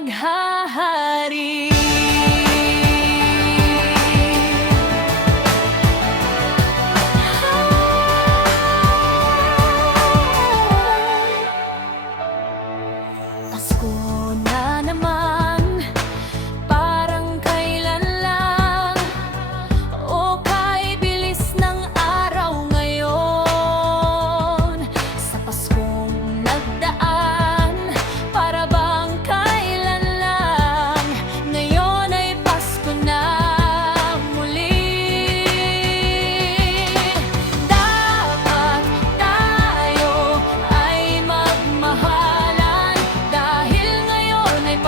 maghahari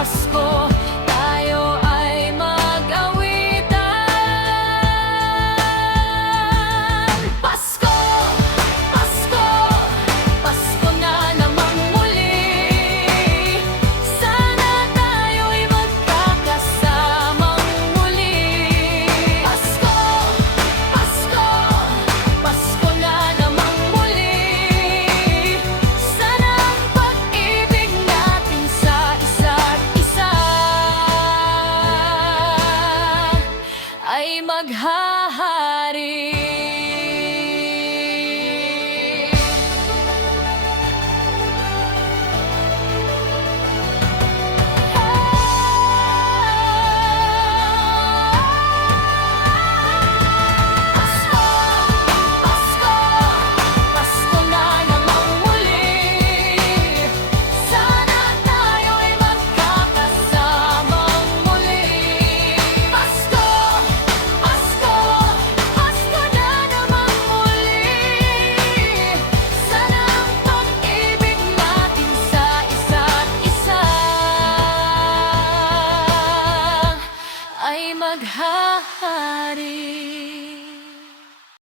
Pasko maghanap Ay maghahari